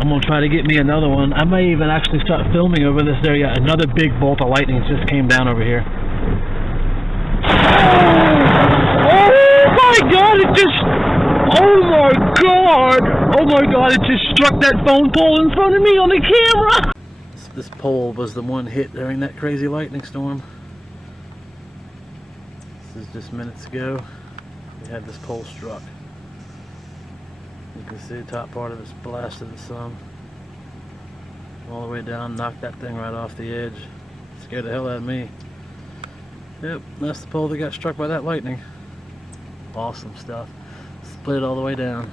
I'm gonna try to get me another one. I may even actually start filming over this there. Yeah, another big bolt of lightning just came down over here. Oh my god, it just... Oh my god! Oh my god, it just struck that phone pole in front of me on the camera! This pole was the one hit during that crazy lightning storm. This is just minutes ago. We had this pole struck. You can see the top part of it's blasted some. All the way down, knocked that thing right off the edge. Scared the hell out of me. Yep, that's the pole that got struck by that lightning. Awesome stuff. Split all the way down.